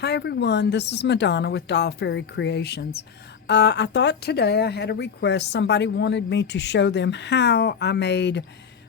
Hi everyone, this is Madonna with Doll Fairy Creations. I thought today I had a request. Somebody wanted me to show them how I made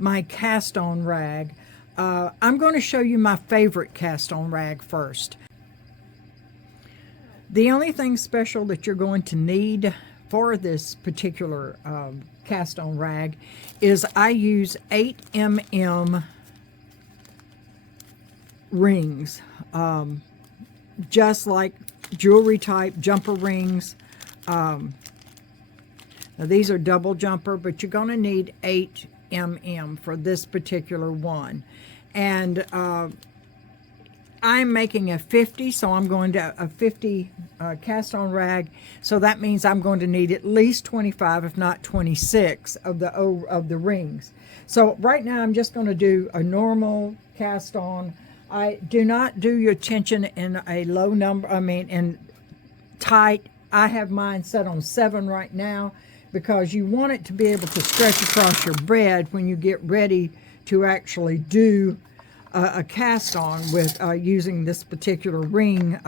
my cast-on rag. I'm going to show you my favorite cast-on rag first. The only thing special that you're going to need for this particular cast-on rag is I use 8mm rings. Just like jewelry type jumper rings. Now these are double jumper, but you're going to need 8mm for this particular one. And I'm making a 50, so I'm going to a 50 cast on rag. So that means I'm going to need at least 25, if not 26 of the rings. So right now I'm just going to do a normal cast on. I do not do your tension in a low number, in tight. I have mine set on 7 right now because you want it to be able to stretch across your bed when you get ready to actually do a cast on with using this particular ring,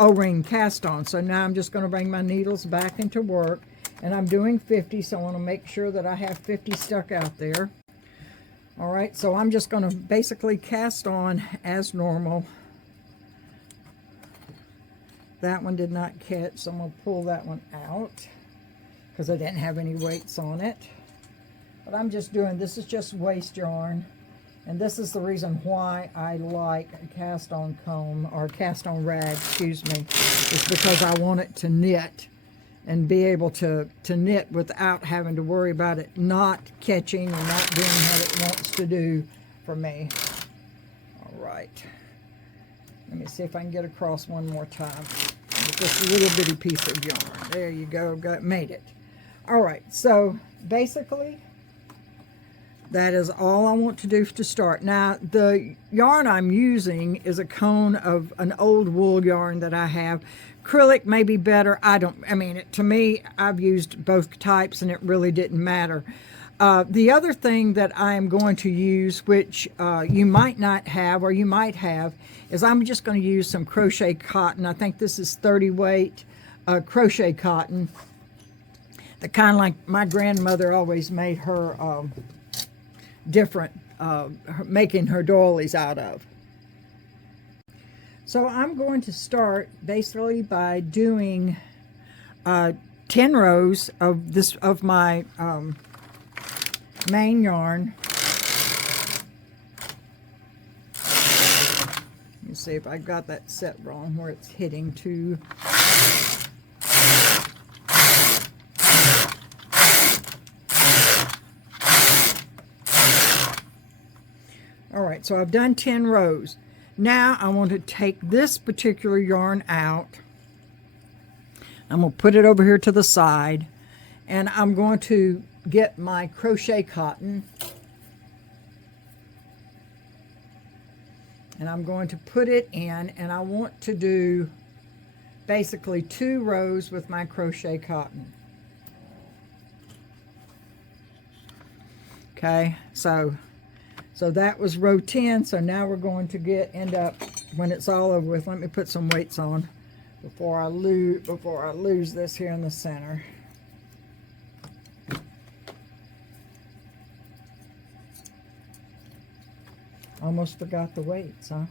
O-ring cast on. So now I'm just going to bring my needles back into work, and I'm doing 50, so I want to make sure that I have 50 stuck out there. All right, so I'm just going to basically cast on as normal. That one did not catch, so I'm going to pull that one out because I didn't have any weights on it. But I'm just doing, this is just waste yarn. And this is the reason why I like a cast on comb, or cast on rag, excuse me, is because I want it to knit and be able to knit without having to worry about it not catching or not doing what it wants to do for me. All right. Let me see if I can get across one more time with this little bitty piece of yarn. There you go, made it. All right, so basically that is all I want to do to start. Now, the yarn I'm using is a cone of an old wool yarn that I have. Acrylic may be better. To me, I've used both types and it really didn't matter. The other thing that I am going to use, which you might not have or you might have, is I'm just going to use some crochet cotton. I think this is 30 weight crochet cotton. The kind like my grandmother always made her different, making her doilies out of. So I'm going to start basically by doing 10 rows of my main yarn. Let me see if I got that set wrong where it's hitting to. All right, so I've done 10 rows. Now I want to take this particular yarn out. I'm going to put it over here to the side, and I'm going to get my crochet cotton, and I'm going to put it in, and I want to do basically 2 rows with my crochet cotton. Okay, so that was row 10. So now we're going to end up when it's all over with. Let me put some weights on before I lose this here in the center. Almost forgot the weights, huh?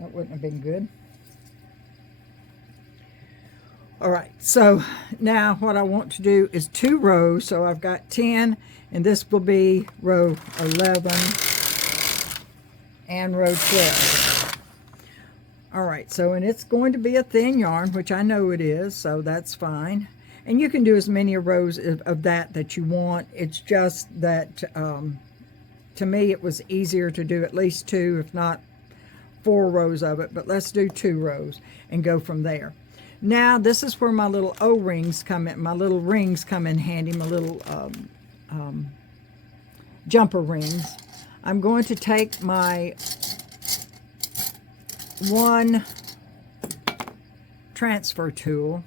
That wouldn't have been good. All right, so now what I want to do is 2 rows. So I've got 10, and this will be row 11 and row 12. All right, so, and it's going to be a thin yarn, which I know it is, so that's fine. And you can do as many rows of that you want. It's just that to me it was easier to do at least 2, if not 4 rows of it. But let's do 2 rows and go from there. Now this is where my little O-rings come in. My little rings come in handy. My little jumper rings. I'm going to take my one transfer tool,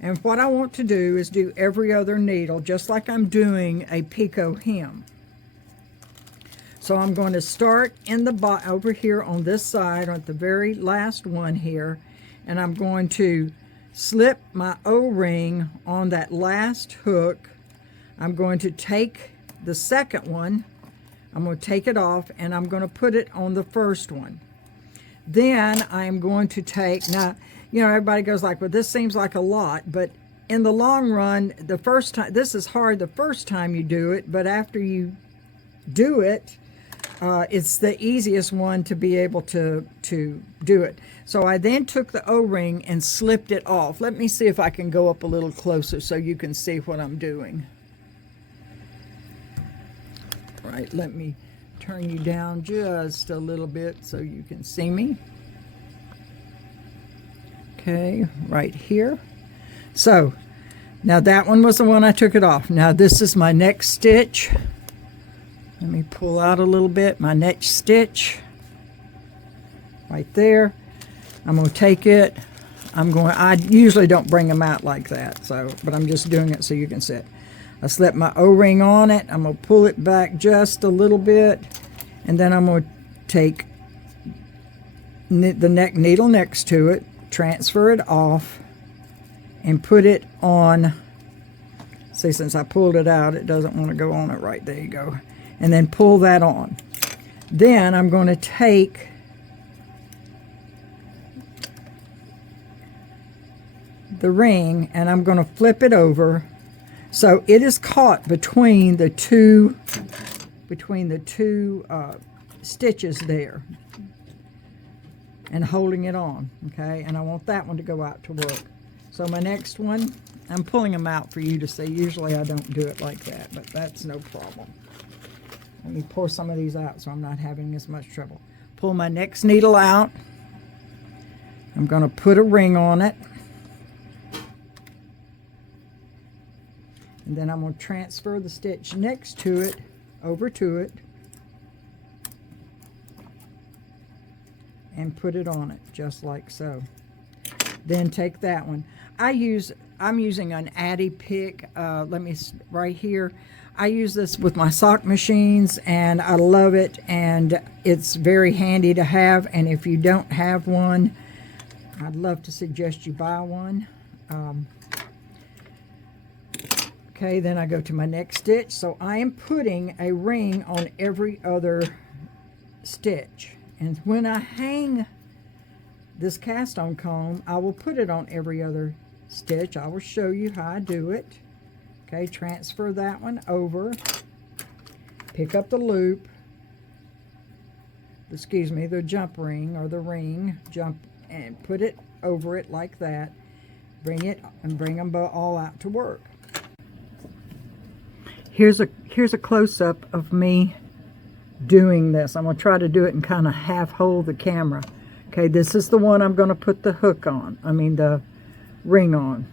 and what I want to do is do every other needle just like I'm doing a picot hem. So I'm going to start in the over here on this side, on the very last one here, and I'm going to slip my O-ring on that last hook. I'm going to take the second one, I'm going to take it off, and I'm going to put it on the first one. Then I'm going to take, now, you know, everybody goes like, well, this seems like a lot, but in the long run, the first time, this is hard the first time you do it, but after you do it, it's the easiest one to be able to do it. So I then took the O-ring and slipped it off. Let me see if I can go up a little closer so you can see what I'm doing. All right, let me turn you down just a little bit so you can see me. Okay, right here. So now that one was the one I took it off. Now this is my next stitch. Let me pull out a little bit. My next stitch right there. I'm going to take it. I usually don't bring them out like that, but I'm just doing it so you can see it. I slip my O-ring on it. I'm going to pull it back just a little bit, and then I'm going to take the neck needle next to it, transfer it off, and put it on. See, since I pulled it out, it doesn't want to go on it right. There you go. And then pull that on. Then I'm going to take the ring and I'm going to flip it over so it is caught between the two stitches there, and holding it on. Okay, and I want that one to go out to work. So my next one, I'm pulling them out for you to see. Usually I don't do it like that, but that's no problem. Let me pour some of these out so I'm not having as much trouble. Pull my next needle out. I'm going to put a ring on it. And then I'm going to transfer the stitch next to it over to it and put it on it just like so. Then take that one. I'm using an Addi pick. Right here. I use this with my sock machines and I love it, and it's very handy to have. And if you don't have one, I'd love to suggest you buy one. Okay, then I go to my next stitch. So I am putting a ring on every other stitch. And when I hang this cast on comb, I will put it on every other stitch. I will show you how I do it. Okay, transfer that one over. Pick up the loop. The jump ring or the ring. Jump and put it over it like that. Bring it and bring them all out to work. Here's a close-up of me doing this. I'm going to try to do it and kind of half hold the camera. Okay, this is the one I'm going to put the hook on. The ring on.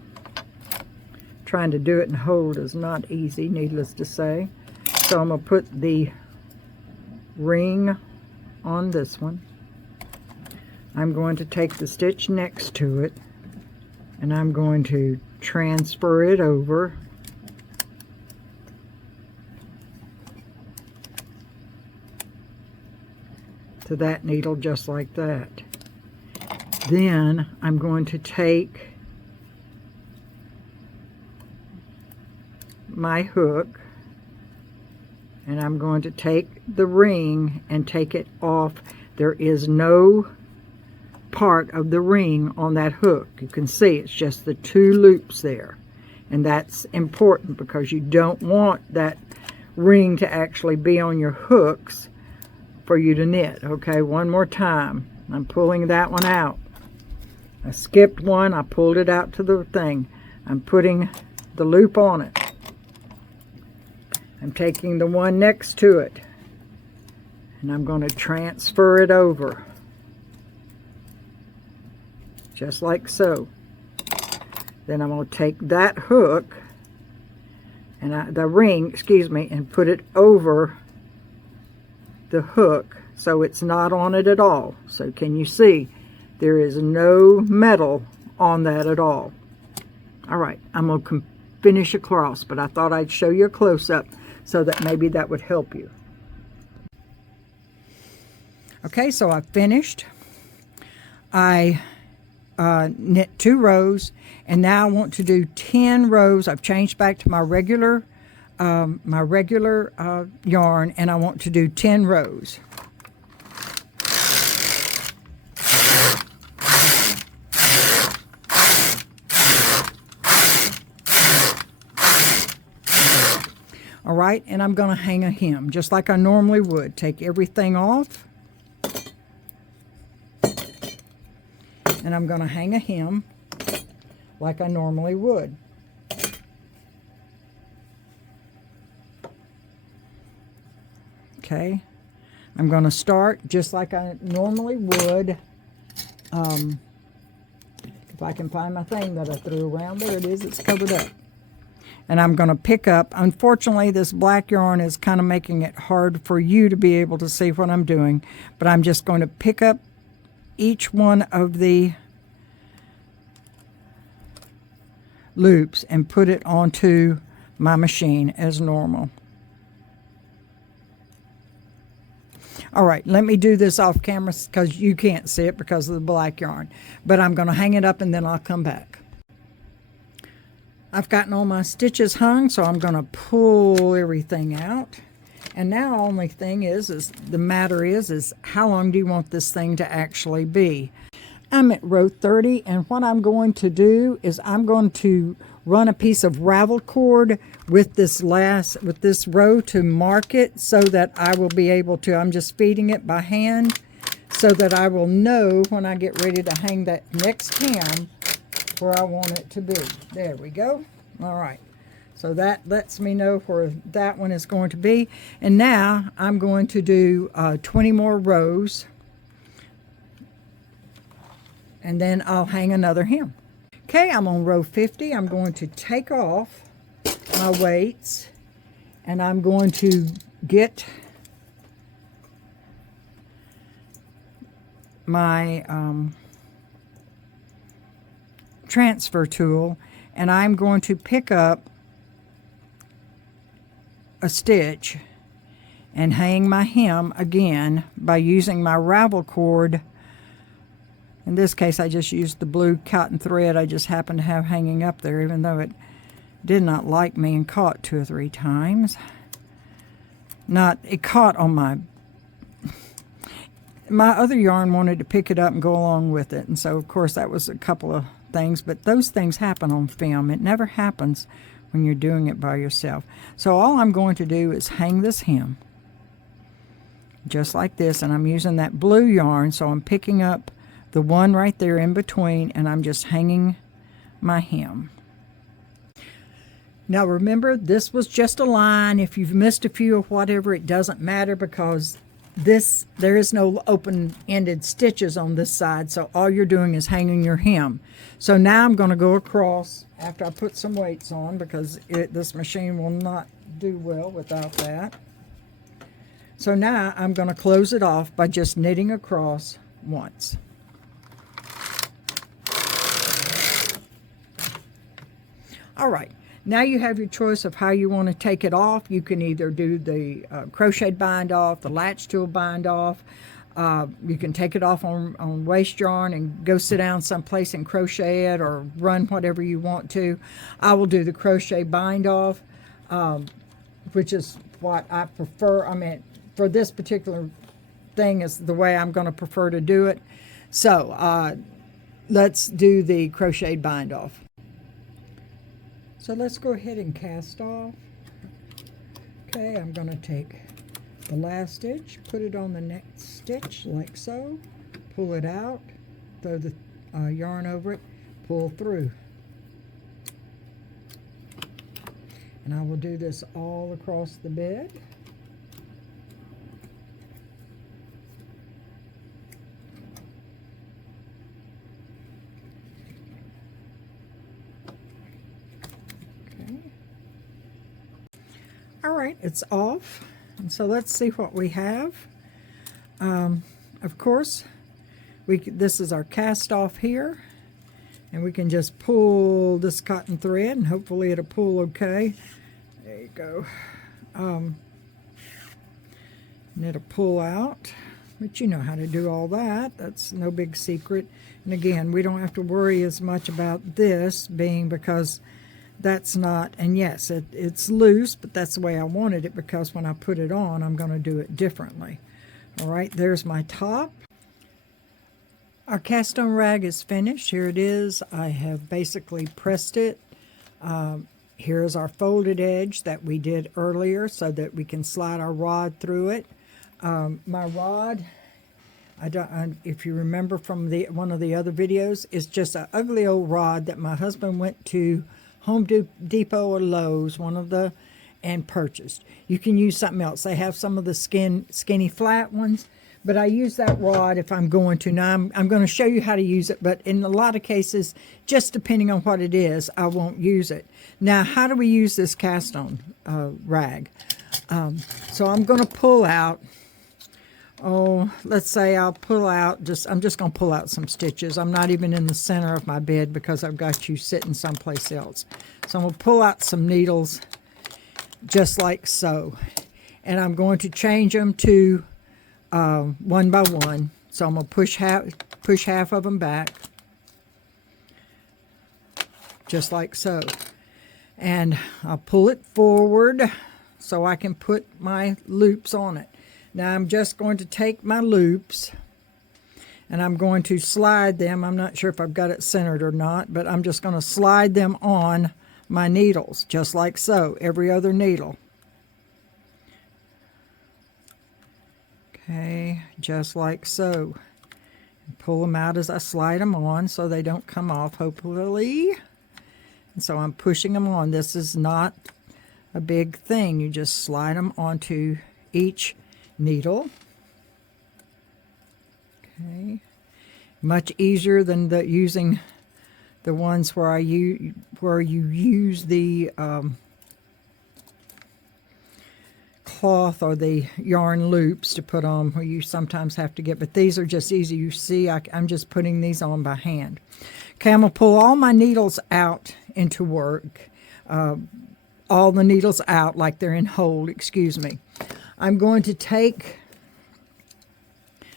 Trying to do it and hold is not easy, needless to say. So I'm going to put the ring on this one. I'm going to take the stitch next to it and I'm going to transfer it over to that needle just like that. Then I'm going to take my hook and I'm going to take the ring and take it off. There is no part of the ring on that hook. You can see it's just the two loops there, and that's important because you don't want that ring to actually be on your hooks for you to knit. Okay, one more time. I'm pulling that one out. I skipped one. I pulled it out to the thing. I'm putting the loop on it. I'm taking the one next to it and I'm going to transfer it over just like so. Then I'm going to take that hook and the ring, and put it over the hook so it's not on it at all. So can you see there is no metal on that at all? All right, I'm going to finish across, but I thought I'd show you a close-up so that maybe that would help you. Okay, so I've finished. I knit 2 rows, and now I want to do 10 rows. I've changed back to my regular yarn, and I want to do 10 rows. All right, and I'm going to hang a hem just like I normally would. Take everything off, and I'm going to hang a hem like I normally would. Okay, I'm going to start just like I normally would. If I can find my thing that I threw around, there it is, it's covered up. And I'm going to pick up, unfortunately this black yarn is kind of making it hard for you to be able to see what I'm doing, but I'm just going to pick up each one of the loops and put it onto my machine as normal. All right, let me do this off camera because you can't see it because of the black yarn, but I'm going to hang it up and then I'll come back. I've gotten all my stitches hung, so I'm going to pull everything out. And now only thing is the matter is how long do you want this thing to actually be? I'm at row 30, and what I'm going to do is I'm going to run a piece of ravel cord with this row to mark it so that I will be able to, I'm just feeding it by hand so that I will know when I get ready to hang that next hem where I want it to be. There we go. All right, so that lets me know where that one is going to be. And now I'm going to do 20 more rows, and then I'll hang another hem. Okay, I'm on row 50. I'm going to take off my weights, and I'm going to get my transfer tool, and I'm going to pick up a stitch and hang my hem again by using my ravel cord. In this case I just used the blue cotton thread I just happened to have hanging up there, even though it did not like me and caught 2 or 3 times. It caught on my other yarn wanted to pick it up and go along with it, and so of course that was a couple of things, but those things happen on film. It never happens when you're doing it by yourself. So all I'm going to do is hang this hem just like this, and I'm using that blue yarn, so I'm picking up the one right there in between, and I'm just hanging my hem. Now remember, this was just a line. If you've missed a few or whatever, it doesn't matter because there is no open-ended stitches on this side, so all you're doing is hanging your hem. So now I'm going to go across after I put some weights on, because this machine will not do well without that. So now I'm going to close it off by just knitting across once. All right. Now you have your choice of how you want to take it off. You can either do the crocheted bind off, the latch tool bind off. You can take it off on waste yarn and go sit down someplace and crochet it, or run whatever you want to. I will do the crochet bind off, which is what I prefer. I mean, for this particular thing is the way I'm going to prefer to do it. So let's do the crocheted bind off. So let's go ahead and cast off. Okay, I'm going to take the last stitch, put it on the next stitch like so, pull it out, throw the yarn over it, pull through. And I will do this all across the bed. All right, it's off, and so let's see what we have. Of course, this is our cast off here, and we can just pull this cotton thread, and hopefully it'll pull okay. There you go. And it'll pull out. But you know how to do all that. That's no big secret. And again, we don't have to worry as much about this being because that's not, and yes, it's loose, but that's the way I wanted it because when I put it on, I'm going to do it differently. All right, there's my top. Our cast on rag is finished. Here it is. I have basically pressed it. Here's our folded edge that we did earlier so that we can slide our rod through it. My rod, if you remember from one of the other videos, is just an ugly old rod that my husband went to Home Depot or Lowe's, and purchased. You can use something else. They have some of the skinny flat ones, but I use that rod if I'm going to. Now I'm going to show you how to use it, but in a lot of cases, just depending on what it is, I won't use it. Now, how do we use this cast on rag? So I'm going to pull out, let's say I'm just going to pull out some stitches. I'm not even in the center of my bed because I've got you sitting someplace else. So I'm going to pull out some needles just like so. And I'm going to change them to one by one. So I'm going to push half of them back, just like so. And I'll pull it forward so I can put my loops on it. Now I'm just going to take my loops and I'm going to slide them. I'm not sure if I've got it centered or not, but I'm just going to slide them on my needles, just like so, every other needle. Okay, just like so. Pull them out as I slide them on so they don't come off, hopefully. And so I'm pushing them on. This is not a big thing. You just slide them onto each needle. Okay, much easier than using the ones where you use the cloth or the yarn loops to put on, where you sometimes have to get, but these are just easy. You see, I'm just putting these on by hand. Okay, I'm going to pull all my needles out into work. All the needles out like they're in hold, excuse me. I'm going to take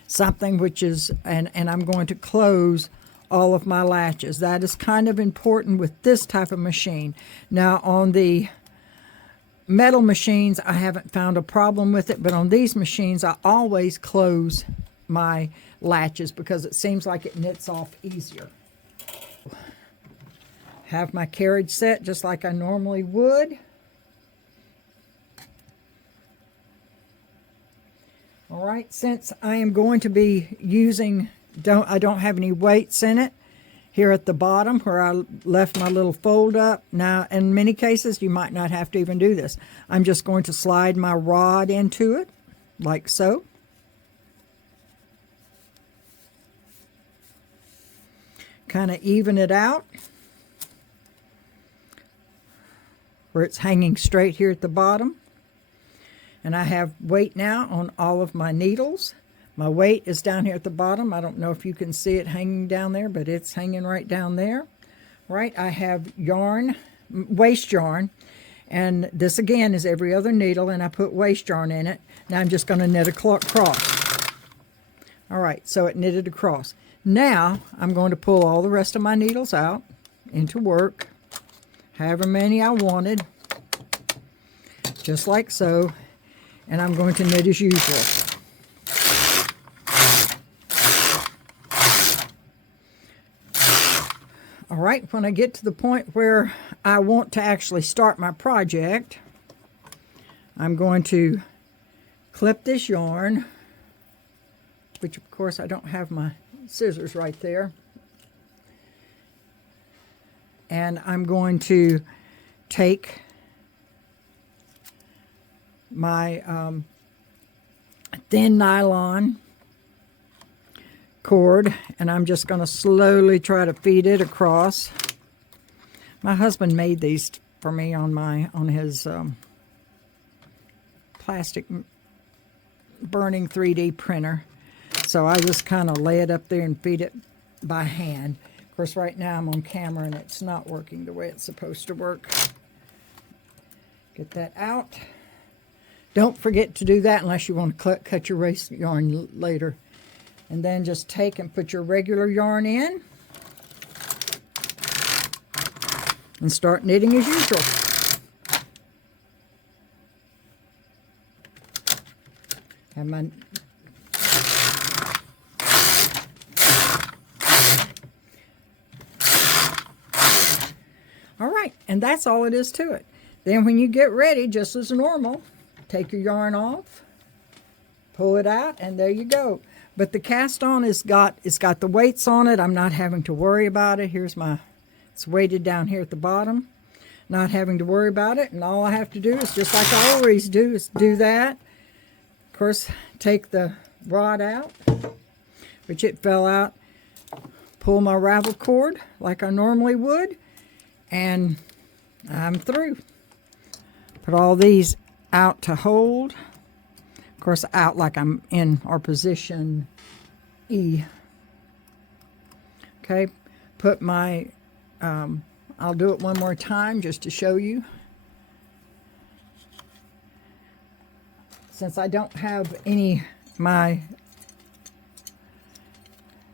something which is, and I'm going to close all of my latches. That is kind of important with this type of machine. Now on the metal machines, I haven't found a problem with it, but on these machines, I always close my latches because it seems like it knits off easier. Have my carriage set just like I normally would. All right, since I am going to be using, I don't have any weights in it here at the bottom where I left my little fold up. Now, in many cases, you might not have to even do this. I'm just going to slide my rod into it, like so. Kind of even it out where it's hanging straight here at the bottom. And I have weight now on all of my needles. My weight is down here at the bottom. I don't know if you can see it hanging down there, but it's hanging right down there. Right, I have yarn, waste yarn, and this again is every other needle, and I put waste yarn in it. Now I'm just going to knit across. All right, so it knitted across. Now I'm going to pull all the rest of my needles out into work, however many I wanted, just like so. And I'm going to knit as usual. All right, when I get to the point where I want to actually start my project, I'm going to clip this yarn, which of course I don't have my scissors right there. And I'm going to take my thin nylon cord, and I'm just going to slowly try to feed it across. My husband made these for me on his plastic burning 3D printer, so I just kind of lay it up there and feed it by hand. Of course, right now I'm on camera and it's not working the way it's supposed to work. Get that out. don't forget to do that unless you want to cut your waste yarn later. And then just take and put your regular yarn in and start knitting as usual. Have my all right, and that's all it is to it. Then when you get ready, just as normal, take your yarn off, pull it out, and there you go. But the cast on it's got the weights on it. I'm not having to worry about it. Here's it's weighted down here at the bottom. Not having to worry about it, and all I have to do is just like I always do, is do that. Of course, take the rod out, which it fell out. Pull my ravel cord like I normally would, and I'm through. Put all these out to hold. Of course, out like I'm in our position E. Okay, put my, I'll do it one more time just to show you. Since I don't have my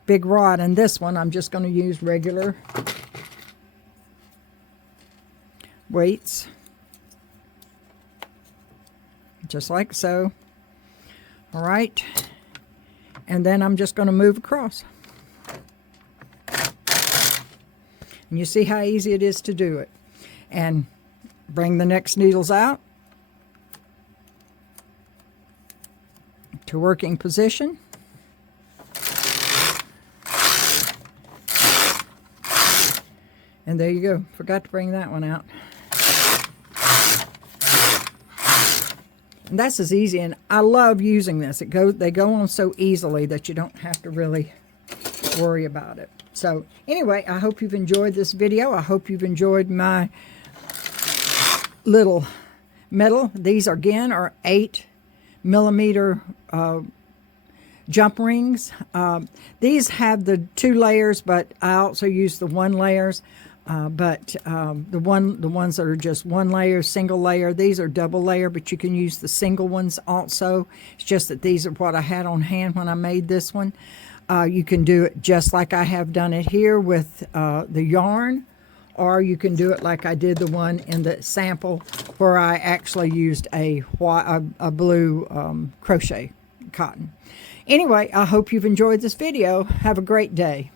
big rod in this one, I'm just going to use regular weights. Just like so. All right, and then I'm just going to move across. And you see how easy it is to do it. And bring the next needles out to working position. And there you go. Forgot to bring that one out. And that's as easy, and I love using this. They go on so easily that you don't have to really worry about it. So anyway, I hope you've enjoyed this video. I hope you've enjoyed my little medal. These again are 8mm jump rings. These have the 2 layers, but I also use the 1 layers. The ones that are just 1 layer, single layer, these are double layer, but you can use the single ones also. It's just that these are what I had on hand when I made this one. You can do it just like I have done it here with the yarn, or you can do it like I did the one in the sample where I actually used a blue crochet cotton. Anyway, I hope you've enjoyed this video. Have a great day.